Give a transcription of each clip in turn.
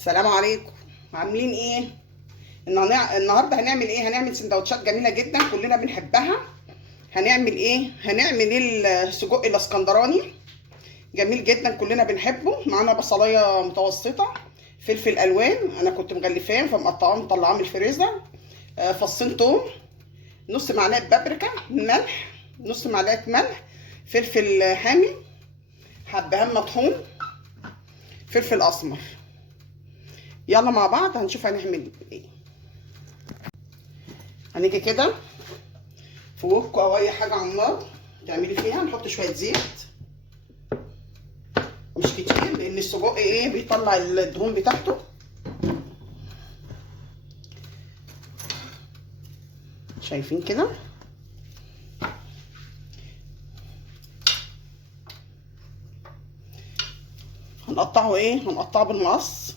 السلام عليكم. عاملين ايه؟ النهارده هنعمل ايه؟ هنعمل سندوتشات جميله جدا كلنا بنحبها. هنعمل ايه؟ هنعمل السجق الاسكندراني. جميل جدا كلنا بنحبه. معانا بصلايه متوسطه، فلفل الوان انا كنت مغلفاه فمقطعاه مطلعاه من الفريزر، فصين توم، نص معلقه بابريكا، ملح، نص معلقه ملح، فلفل حامي، حبهان مطحون، فلفل اسمر. يلا مع بعض هنشوف هنعمل ايه. هنيجي كده في وك او اي حاجه على النار تعملي فيها، نحط شويه زيت مش كتير لان السجق ايه بيطلع الدهون بتاعته. شايفين كده؟ هنقطعه ايه؟ هنقطعه بالمقص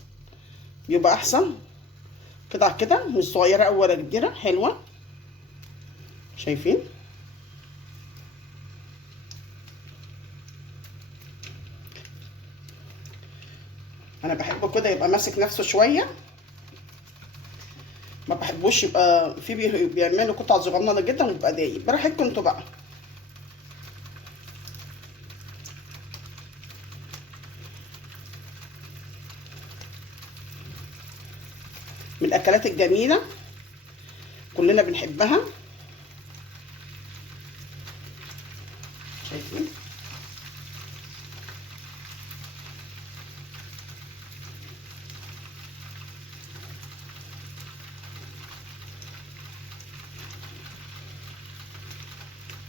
بيبقى احسن. قطع كده مش صغيره أوي ولا كبيره، حلوه. شايفين؟ انا بحبه كده يبقى ماسك نفسه شويه، ما بحبوش يبقى في بيعملوا قطع صغننه جدا ويبقى دايب. براحتكم انتوا بقى. من الاكلات الجميله كلنا بنحبها. شايفين؟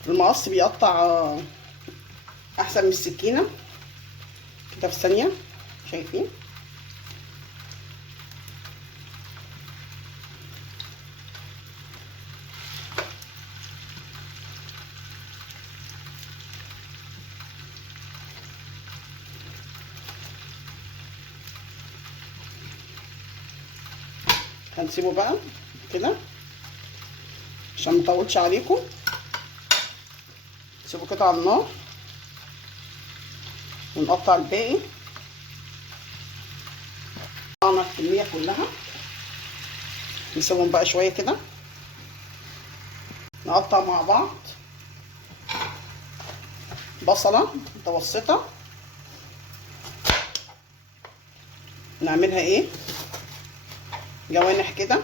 المقص بيقطع احسن من السكينه كده في ثانيه. شايفين؟ هنسيبه بقى كده عشان مطولش عليكم. نسيبه كده على النار ونقطع الباقي. قطعنا الكميه كلها، نسيبهم بقى شويه كده. نقطع مع بعض بصله متوسطه، نعملها ايه جوانح كده.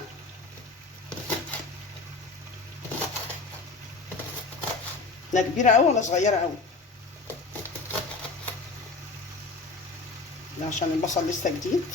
لا كبيره قوي ولا صغيره قوي، ده عشان البصل لسه جديد.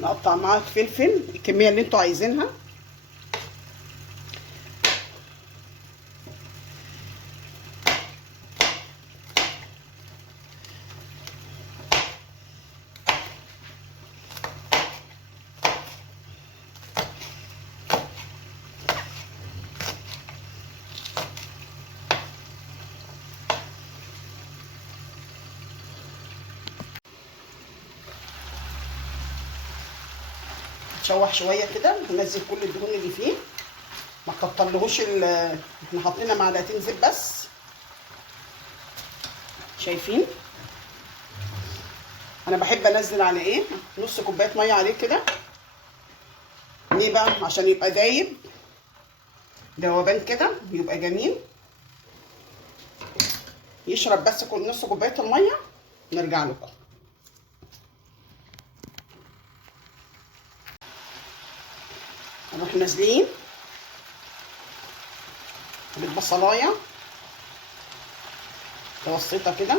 نقطع معاه فلفل الكميه اللي انتوا عايزينها. تشوح شويه كده وننزل كل الدهون اللي فيه، ما تكترلهوش احنا حاطين معلقتين زيت بس. شايفين؟ انا بحب انزل على ايه نص كوبايه ميه عليه كده. ليه بقى؟ عشان يبقى دايب ذوبان كده يبقى جميل. يشرب بس كل نص كوبايه الميه نرجع لكم. نروح نازلين بالبصلايه متوسطه كده،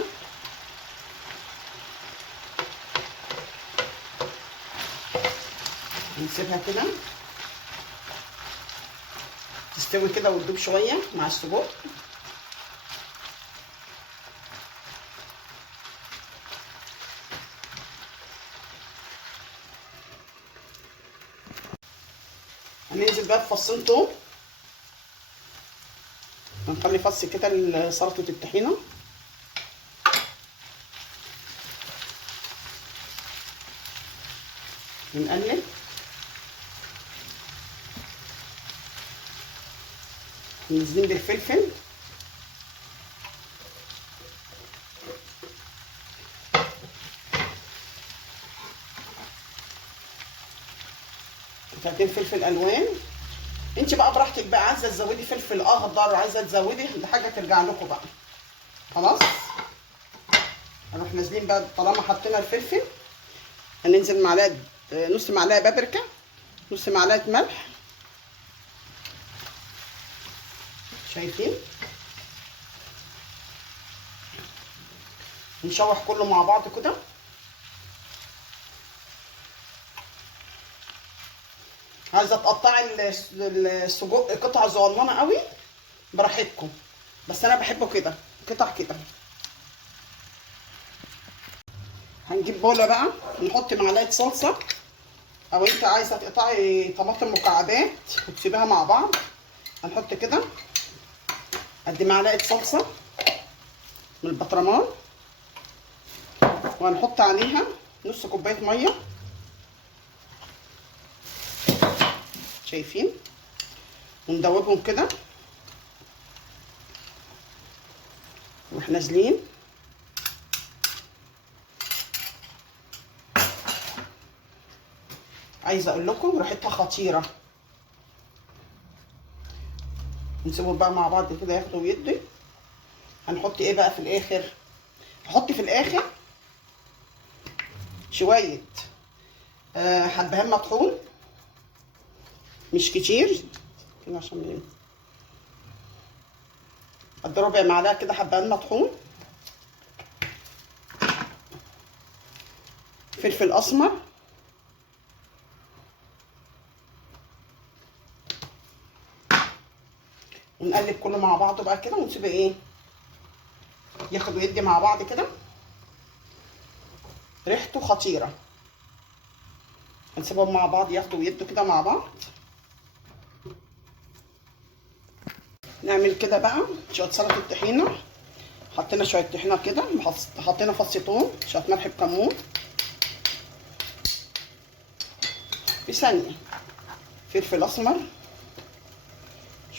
نسيبها كده تستوي كده وتدوب شويه مع السجق. هننزل بقى بفصين توم، هنخلي فص كده لسلطه الطحينه. بنقلب ننزل بالفلفل، قطعتين فلفل الوان. انت بقى براحتك بقى، عايزه تزودي فلفل اخضر، عايزه تزودي، دي حاجه ترجع لكم بقى. خلاص هنروح نازلين بقى طالما حطينا الفلفل. هننزل معلقه، نص معلقه بابريكا، نص معلقه ملح. شايفين؟ نشوح كله مع بعض كده. عايزه تقطعي السجق قطع صغننه قوي براحتكم، بس انا بحبه كده قطع كده. هنجيب بوله بقى نحط معلقه صلصه، او انت عايزه تقطعي طماطم مكعبات وتسيبيها مع بعض. هنحط كده قد معلقه صلصه من البطرمان، وهنحط عليها نص كوبايه ميه. شايفين؟ وندوبهم كده واحنا نازلين. عايزه اقول لكم ريحتها خطيره. نسيبهم بقى مع بعض كده ياخدوا ويدوا. هنحط ايه بقى في الاخر؟ هحط في الاخر شويه حبهان مطحون، مش كتير كده عشان قد ربع معلقه كده حبهان مطحون، فلفل اسمر، ونقلب كله مع بعضه بقى كده ونسيبه ايه ياخد ويدي مع بعض كده. ريحته خطيره. هنسيبهم مع بعض ياخدوا ويدوا كده مع بعض. نعمل كده بقى شويه سلطه الطحينه. حطينا شويه طحينه كده، حطينا فص ثوم، شويه ملح بكمون في ثانيه، فلفل اسمر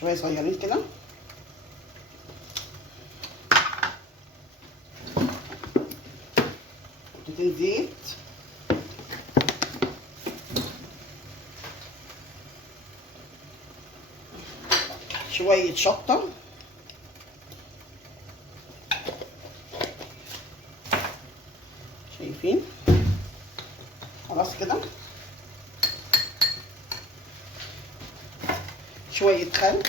شويه صغيرين كده، نقطتين زيت، شويه شطه، شايفين؟ خلاص كده. شويه خل،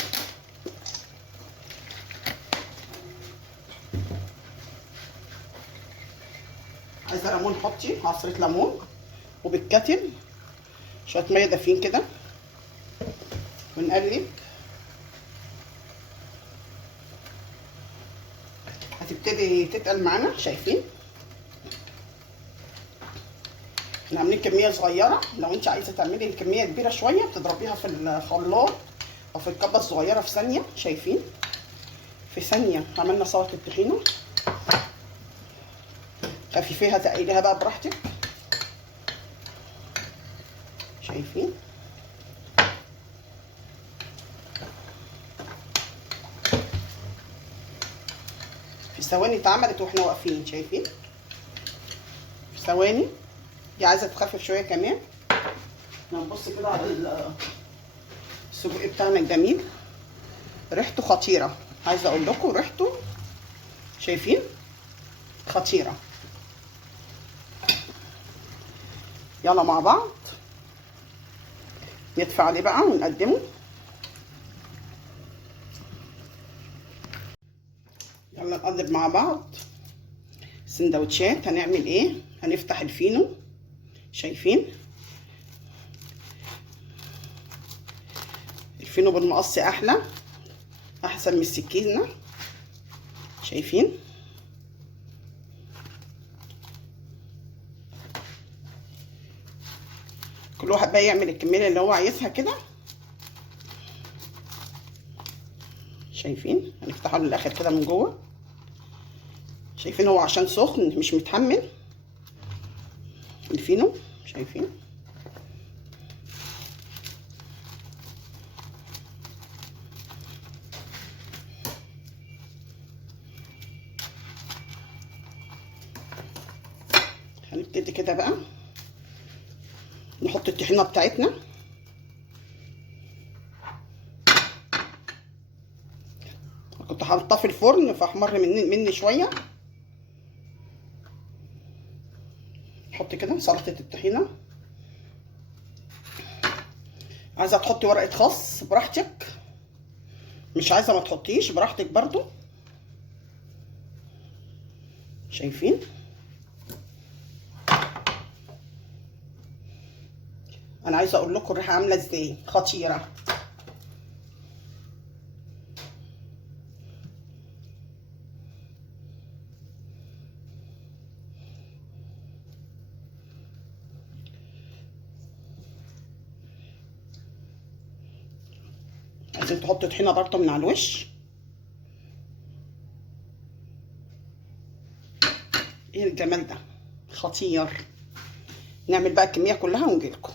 عايزه ليمون حطي عصره ليمون، وبالكتل شويه ميه دافين كده، ونقلب. هتبتدي تتقل معانا. شايفين؟ احنا عاملين كميه صغيره، لو انت عايزه تعملي الكميه كبيره شويه بتضربيها في الخلاط او في الكبه الصغيره في ثانيه. شايفين؟ في ثانيه عملنا سلطه الطحينه. خففيها تقليها بقى براحتك. شايفين؟ في ثواني اتعملت واحنا واقفين. شايفين؟ في ثواني. دي عايزه تخفف شويه كمان. نبص كده على السجق بتاعنا الجميل، ريحته خطيره. عايزه اقول لكم ريحته، شايفين؟ خطيره. يلا مع بعض ندفع عليه بقى ونقدمه. يلا نقلب مع بعض سندوتشات. هنعمل ايه؟ هنفتح الفينو. شايفين؟ شايفينه بالمقص احلى، احسن من السكينه. شايفين؟ كل واحد بقى يعمل الكميه اللي هو عايزها كده. شايفين؟ هنفتحه للاخر كده من جوه. شايفين هو عشان سخن مش متحمل الفينو. شايفين؟ هنبتدي كده بقى نحط الطحينه بتاعتنا. كنت حاطاه في الفرن فاحمر مني شويه. نحط كده سلطه الطحينه. عايزه تحطي ورقه خس براحتك، مش عايزه ما تحطيش براحتك برضو. شايفين؟ انا عايزه اقول لكم الريحه عامله ازاي، خطيره. عايزين تحطوا طحينه برضو من على الوش. ايه الجمال ده، خطير. نعمل بقى الكميه كلها ونجيلكم.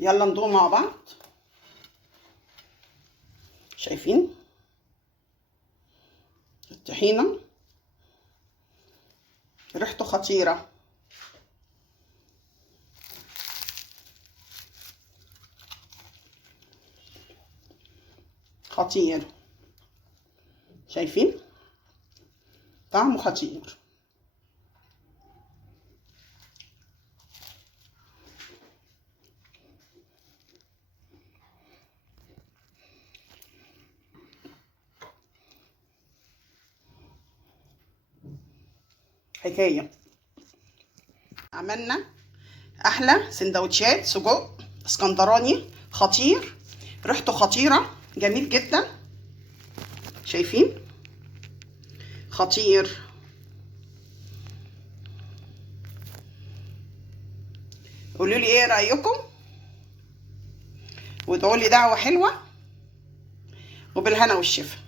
يلا ندوق مع بعض. شايفين الطحينه ريحته خطيره. خطير. شايفين؟ طعمه خطير. حكايه. عملنا احلى سندوتشات سجق اسكندراني خطير، ريحته خطيره، جميل جدا. شايفين؟ خطير. قولوا لي ايه رايكم، وادعوا لي دعوه حلوه، وبالهنا والشفا.